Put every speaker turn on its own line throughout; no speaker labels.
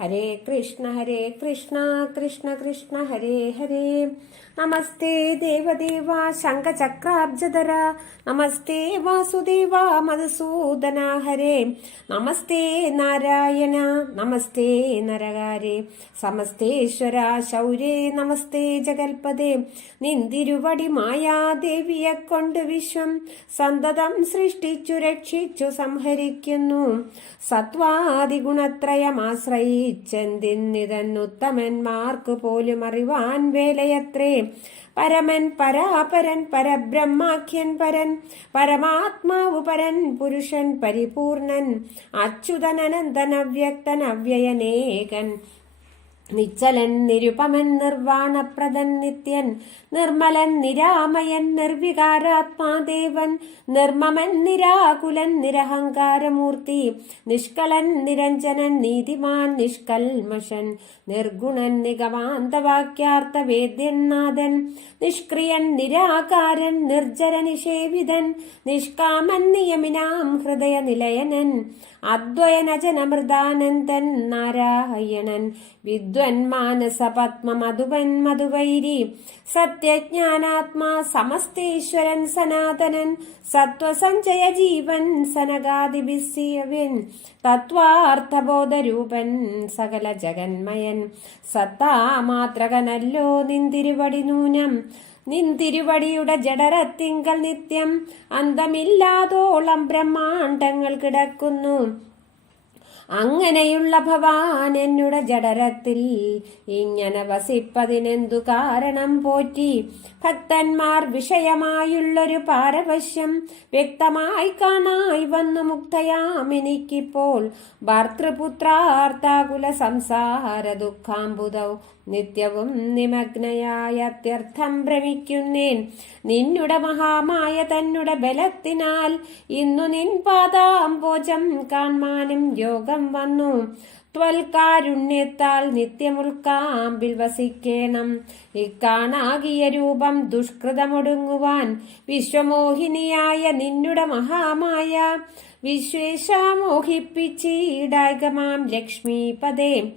ഹരേ കൃഷ്ണ ഹരേ കൃഷ്ണ കൃഷ്ണ കൃഷ്ണ ഹരേ ഹരേ. നമസ്തേ ദേവദേവ ശംഖചക്രാബ്ജധര നമസ്തേ വാസുദേവ മധുസൂദന ഹരേ. നമസ്തേ നാരായണ നമസ്തേ നരകാരേ. സമസ്തേശ്വര ശൗരേ നമസ്തേ ജഗൽപദേ നിന്തിരുവടി മായാദേവിയെ കൊണ്ട് വിശ്വം. സന്തതം സൃഷ്ടിച്ചു രക്ഷിച്ചു സംഹരിക്കുന്നു. സത്വാദിഗുണത്രയമാശ്രയിച്ചെന്തിന്നിതന്നുത്തമന്മാർക്ക് പോലും അറിവാൻ വേലയത്രേ. പരമൻ പരാപരൻ പരബ്രഹ്മാഖ്യൻ പരൻ പരമാത്മാവ് പരൻ പുരുഷൻ പരിപൂർണൻ അച്യുതനന്ദനവ്യക്തനവ്യയനേകൻ നിശ്ചലൻ നിരുപമൻ നിർവാണപ്രദൻ നിത്യൻ നിർമ്മലൻ നിരാമയൻ നിർവികാരാത്മാദേവൻ നിർമ്മമൻ നിരാകുലൻ നിരഹങ്കാരമൂർത്തി നിഷ്കലൻ നിരഞ്ജനൻ നീതിമാൻ നിഷ്കൽമഷൻ നിർഗുണൻ നിഗമാന്തവാക്യാർത്ഥ വേദ്യനാഥൻ നിഷ്ക്രിയൻ നിരാകാരൻ നിർജര നിഷേവിതൻ നിഷ്കാമൻ നിയമിനാം ഹൃദയ നിലയനൻ അദ്വയനജനമൃതാനന്ദൻ നാരായണൻ വിദ്വൻ മാനസ പത്മ മധുവൻ മധുവൈരി. സത്യജ്ഞാനാത്മാ സമസ്തേശ്വരൻ സനാതനൻ സത്വസഞ്ചയ ജീവൻ സനകാദിബിസ്യവൻ തത്വാർത്ഥബോധരൂപൻ സകല ജഗന്മയൻ. സത്താമാത്രകനല്ലോ നിന്തിരുവടി നൂനം. നിന്തിരുവടിയുടെ ജഡരത്തിങ്കൽ നിത്യം അന്തമില്ലാതോളം ബ്രഹ്മാണ്ടങ്ങൾ കിടക്കുന്നു. അങ്ങനെയുള്ള ഭവാൻ എന്നുടെ ജഡരത്തിൽ ഇങ്ങനെ വസിപ്പതിനെന്തു കാരണം പോറ്റി? ഭക്തന്മാർ വിഷയമായുള്ളൊരു പാരവശ്യം വ്യക്തമായി കാണായി വന്നു മുക്തയാം എനിക്കിപ്പോൾ ഭർത്തൃപുത്രാർത്താകുല സംസാര ദുഃഖാംബുദൗ നിത്യവും നിമഗ്നയായത്യർത്ഥം ഭ്രമിക്കുന്നേൻ. നിന്നുടെ മഹാമായ തന്നുടെ ബലത്തിനാൽ ഇന്നു നിൻ പാദാംബോജം കാൺമാനും യോഗം വന്നു. ത്വൽക്കാരുണ്യത്താൽ നിത്യമുൾക്കാമ്പിൽ വസിക്കേണം. ഇക്കാണാകിയ രൂപം ദുഷ്കൃതമൊടുങ്ങുവാൻ വിശ്വമോഹിനിയായ നിന്നുടെ മഹാമായ വിശ്വേശാമോഹിപ്പിച്ചീടായകമാം ലക്ഷ്മീപദേ.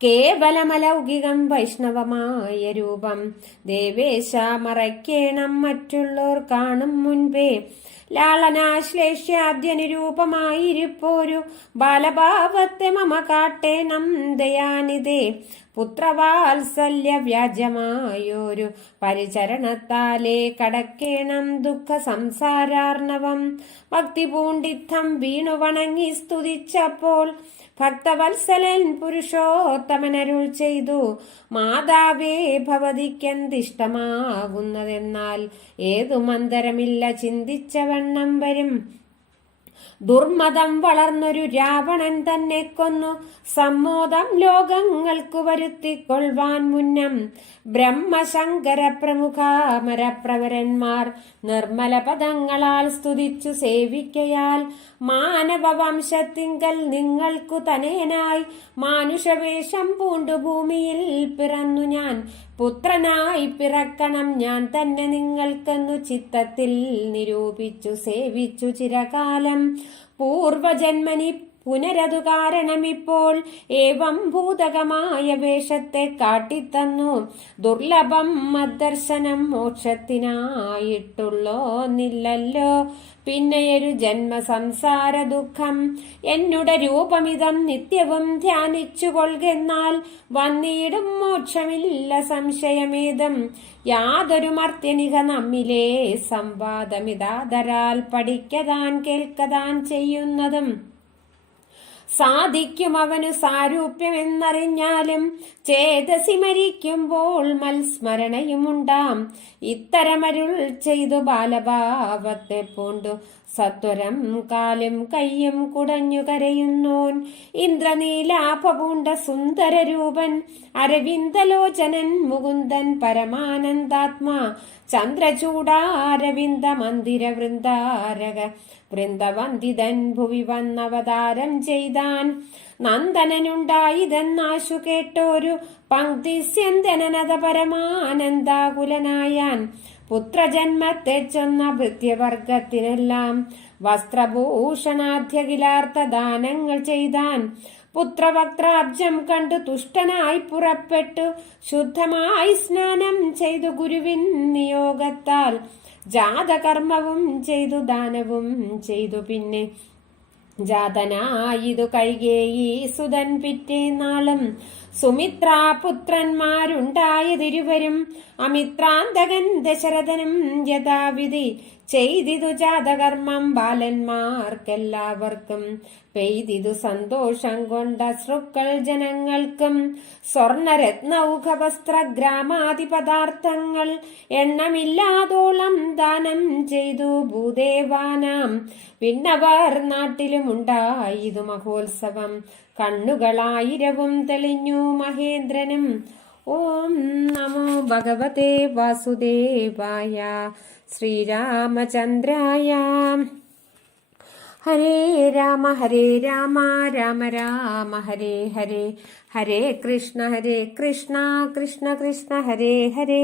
കേവലമലൗകികം വൈഷ്ണവമായ രൂപം ദേവേശ മറയ്ക്കേണം മറ്റുള്ളവർ കാണും മുൻപേ. ലാളനാശ്ലേഷ്യാദ്യനുരൂപമായിരിപ്പോരു. ബാലഭാവത്തെ മമ കാട്ടേണം ദയാനിതേ പുത്രവാത്സല്യ വ്യാജമായൊരു പരിചരണത്താലേ കടക്കേണം ദുഃഖ സംസാരാർണവം ഭക്തിപൂണ്ഡിത്തം വീണുവണങ്ങി വീണു വണങ്ങി സ്തുതിച്ചപ്പോൾ ഭക്തവത്സലൻ പുരുഷോത്തമനരുൾ ചെയ്തു. മാതാവേ ഭവതിക്കെന്തിഷ്ടമാകുന്നതെന്നാൽ? ഏതു മന്ദരമില്ല ചിന്തിച്ചവണ്ണം വരും. ദുർമതം വളർന്നൊരു രാവണൻ തന്നെ കൊന്നു. സമ്മോദം ലോകങ്ങൾക്കു വരുത്തിക്കൊള്ളുവാൻ മുന്നം ബ്രഹ്മശങ്കര പ്രമുഖാമരപ്രവരന്മാർ നിർമ്മല പദങ്ങളാൽ സ്തുതിച്ചു സേവിക്കയാൽ മാനവ വംശത്തിങ്കൽ നിങ്ങൾക്കു തനേനായി മാനുഷവേഷം പൂണ്ടു ഭൂമിയിൽ പിറന്നു ഞാൻ. പുത്രനായി പിറക്കണം ഞാൻ തന്നെ നിങ്ങൾക്കെന്നു ചിത്തത്തിൽ നിരൂപിച്ചു സേവിച്ചു ചിരകാലം. പൂർവജന്മനി പുനരതു കാരണമിപ്പോൾ ഏവം ഭൂതകമായ വേഷത്തെ കാട്ടിത്തന്നു. ദുർലഭം മദ്ദർശനം മോക്ഷത്തിനായിട്ടുള്ളോ നില്ലല്ലോ പിന്നെയൊരു ജന്മ സംസാര ദുഃഖം. എന്നുടെ രൂപമിതം നിത്യവും ധ്യാനിച്ചു കൊള്ളുകെന്നാൽ വന്നിടും മോക്ഷമില്ല സംശയമേതം. യാതൊരു മർത്യനിക നമ്മിലെ സംവാദമിതാതരാൽ പഠിക്കതാൻ കേൾക്കതാൻ ചെയ്യുന്നതും. സാധിക്കും അവനു സാരൂപ്യമെന്നറിഞ്ഞാലും ചേതസി മരിക്കുമ്പോൾ മൽസ്മരണയുമുണ്ടാം ഇത്തരമരുൾ ചെയ്തു ബാലഭാവത്തെ പൂണ്ടു. സത്വരം കാലും കയ്യും കുടഞ്ഞു കരയുന്നോൻ. ഇന്ദ്രനീലാഭപൂണ്ട സുന്ദരരൂപൻ അരവിന്ദലോചനൻ മുകുന്ദൻ പരമാനന്ദാത്മാ. ചന്ദ്രചൂടാരവിന്ദ മന്ദിര വൃന്ദാരക വൃന്ദവന്ദിതൻ ഭുവി വന്നവതാരം ചെയ്താൻ നന്ദനനുണ്ടായിതെന്നാശു കേട്ടോരു പങ്ക്തി പങ്ക്തിസ്യന്തനനത പരമാനന്ദാകുലനായാൻ പുത്രജന്മത്തെ ചെന്ന ഭൃത്യവർഗത്തിനെല്ലാം വസ്ത്രഭൂഷണാധ്യകിലാർത്ഥ ദാനങ്ങൾ ചെയ്താൻ പുത്രവക്രാബ്ജം കണ്ടു തുഷ്ടനായി പുറപ്പെട്ടു ശുദ്ധമായി സ്നാനം ചെയ്തു ഗുരുവിൻ നിയോഗത്താൽ ജാതകർമ്മവും ചെയ്തു ദാനവും ചെയ്തു പിന്നെ ജാതനായിതു കൈകേയി സുതൻ പിറ്റേ നാളും. സുമിത്രാപുത്രന്മാരുണ്ടായതിരുവരും അമിത്രാന്തകൻ ദശരഥനും യഥാവിധി ചെയ്തിതു ജാതകർമ്മം ബാലന്മാർക്കെല്ലാവർക്കും. പെയ്തിതു സന്തോഷം കൊണ്ട ശ്രുക്കൾ ജനങ്ങൾക്കും. സ്വർണരത്നൗഖവസ്ത്ര ഗ്രാമാതിപദാർത്ഥങ്ങൾ എണ്ണമില്ലാതോളം ദാനം ചെയ്തു ഭൂദേവാനാം. പിന്നവർ നാട്ടിലുമുണ്ടായിതു മഹോത്സവം. കണ്ണുകളായിരവും തെളിഞ്ഞു മഹേന്ദ്രനും. ഓം നമോ ഭഗവതേ വാസുദേവായ ശ്രീരാമചന്ദ്രായ ഹരേ രാമ ഹരേ രാമ രാമ രാമ ഹരേ ഹരേ ഹരേ കൃഷ്ണ ഹരേ കൃഷ്ണ കൃഷ്ണ കൃഷ്ണ ഹരേ ഹരേ